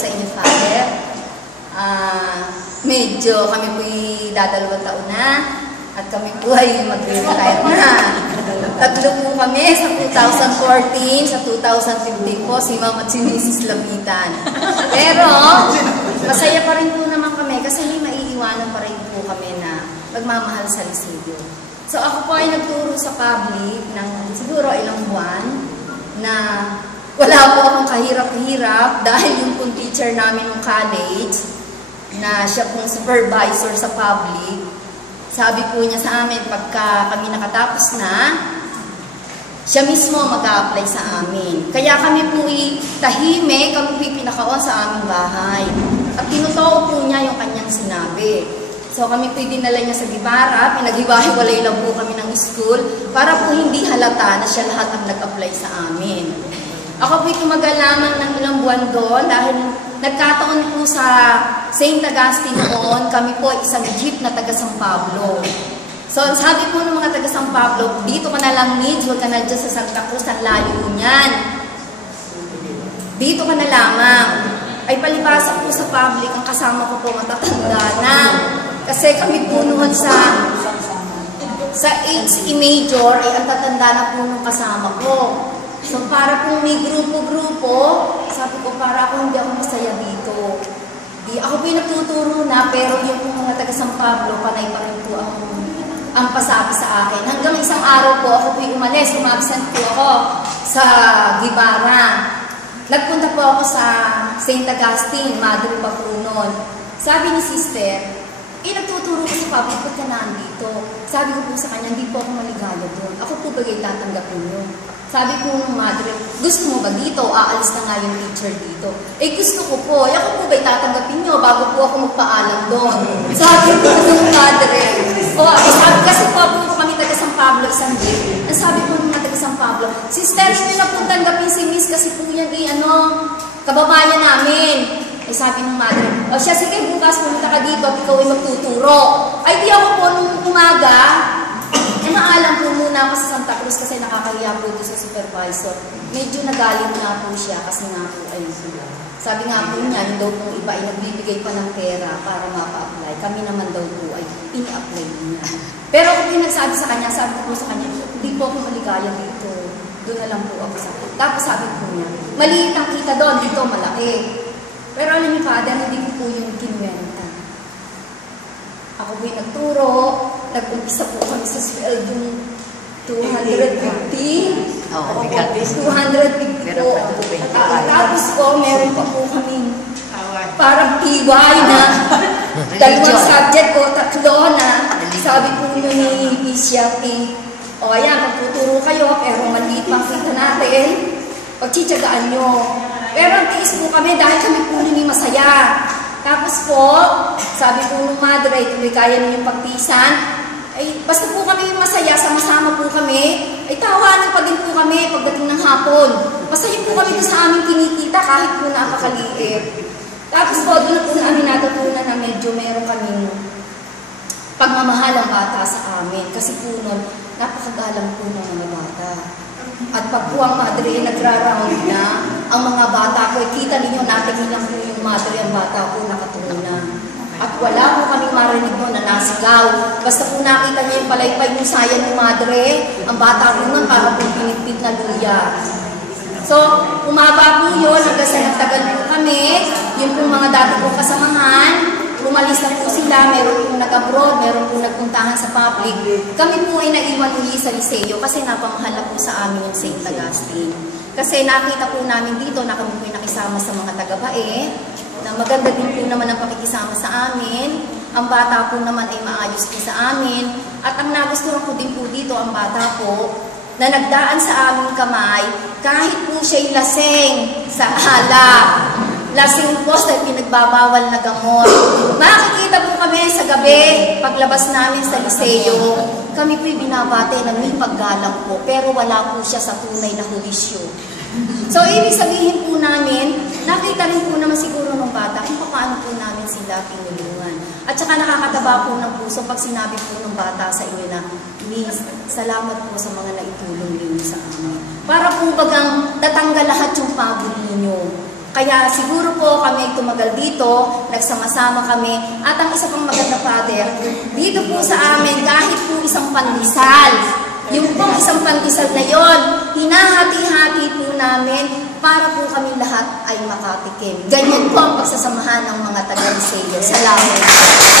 sa inyo, Father. Medyo kami po'y dadalawang taon na at kami po ay mag-retire na. Tatlo po kami sa 2014, sa 2015 po, si Ma'am at si Mrs. Lapitan. Pero, masaya pa rin po naman kami kasi may maiiwanan pa rin po kami na magmamahal sa Liceo. So ako po ay nagturo sa public ng siguro ilang buwan na wala po akong kahirap-hirap dahil yung pong teacher namin ng college na siya pong supervisor sa public, sabi po niya sa amin pagka kami nakatapos na, siya mismo mag-a-apply sa amin. Kaya kami po tahimik, kami po pinakaon sa aming bahay. At tinutoo po niya yung kanyang sinabi. So kami po dinala niya sa Gibara, pinaghiwa-hiwalay lang po kami ng school para po hindi halata na siya lahat ang nag-apply sa amin. Ako po'y tumagal lamang ng ilang buwan doon dahil nagkataon po sa St. Augustine noon, kami po ay isang jeep na taga San Pablo. So sabi po ng mga taga San Pablo, dito ka na lang Nids, huwag ka na dyan sa Santa Cruz, ang layo niyan. Dito ka na lamang. Ay palibasa po sa public, ang kasama ko po matatanda na. Kasi kami po noon sa HE Major, ay ang tatanda na po nung kasama ko. So para po may grupo-grupo, sabi ko para ako hindi ako masaya dito. Di ako po nagtuturo na, pero yung mga taga San Pablo, panay pa rin po ang pasabi sa akin. Hanggang isang araw po, ako po umalis, umabsent po ako sa Gibara. Nagpunta po ako sa St. Augustine, Madre pa po noon. Sabi ni sister, nagtuturo ko sa public, ba't ka nandito? Sabi ko po sa kanya, hindi po ako maligaya doon. Ako po bagay tatanggapin nyo. Sabi ko ng madre, gusto mo ba dito? Aalis na nga yung teacher dito. Gusto ko po. Ako po ba'y tatanggapin nyo bago po ako magpaalam doon? Sabi ko ng madre. Sabi kasi po kami taga San Pablo, isang jeep. Ang sabi ko ng taga San Pablo, sister, hindi na po tanggapin si Miss kasi po yan kababayan namin. Sabi ng madre, siya, sige, bukas pumunta ka dito at ikaw ay magtuturo. Ay, di ako po nung umaga, maalam po muna ako sa Santa Cruz kasi nakakahiya po doon sa supervisor. Medyo nagaling na po siya kasi nga po ay sabi nga po niya, daw po iba ay nagbibigay pa ng pera para mapa-apply. Kami naman daw po ay ini-apply niya. Pero kung pinagsabi sa kanya, sabi ko po sa kanya, hindi po ako maligaya dito. Doon na lang po ako sa kanya. Tapos sabi po niya, maliit ang kita doon, dito malaki. Pero alam niyo, Father, hindi ko po yung kinuwenta. Ako po'y nagturo, nag-umpisa po kami sa sweldo 250. Oo, 250 po. Tapos po, meron pa po kami parang TY na dalawang subject ko, tatlo na. Sabi po nyo ni Isyapi, ayan, magtuturo kayo, pero maliit pang kita natin. Pagtsitsagaan nyo. Pero ang tiis po kami dahil kami po nini masaya. Tapos po, sabi po ng madre, kung kaya ninyong pagtisan, ay basta po kami masaya, sama-sama po kami, ay tawanan pa din po kami pagdating ng hapon. Masaya po kami sa aming kinikita kahit po napakaliit. Tapos po, doon po namin natutunan na medyo meron kaming pagmamahal ang bata sa amin. Kasi po nun, napakagalang po ng mga bata. At pag po ang madre ay nagra-round na, ang mga bata ko, kita ninyo natin lang po yung madre ang bata ko nakatunan. At wala po kaming marinig mo na nasigaw. Basta po nakita niyo yung palaypay yung sayan ng madre, ang bata ko nun para po pinipit na luya. So, umaba po yun hanggang sa nagtagal po kami, yun po mga dati po kasamahan, umalis na po sila, meron po nag-abroad, meron po nagpuntahan sa public. Kami po ay naiwan uli sa Liceo kasi napamahal na po sa amin yung St. Augustine. Kasi nakita po namin dito na kami po ay nakisama sa mga taga-bae, na maganda din po naman ang pakikisama sa amin. Ang bata po naman ay maayos po sa amin. At ang nagustuhan ko din po dito, ang bata po, na nagdaan sa aming kamay, kahit po siya'y lasing sa alak. Lasing po sa pinagbabawal na gamot. Makikita po kami sa gabi, paglabas namin sa Liceo, kami po'y binabate na may paggalang po, pero wala po siya sa tunay na hulisyo. So, ibig sabihin po namin, nakita rin po naman siguro ng bata kung paano po namin sila pinulungan. At saka nakakataba po ng puso pag sinabi po ng bata sa inyo na, Miss, salamat po sa mga naitulong ninyo sa amin. Para po bagang tatanggal lahat yung pagod ninyo. Kaya siguro po kami tumagal dito, nagsama-sama kami, at ang isa pang maganda, Father, dito po sa amin, kahit po isang pandesal, yung pong isang pandesal na yon, hinahati-hati po namin para po kami lahat ay makatikim. Ganyan po ang pagsasamahan ng mga taga-Liceo. Salamat.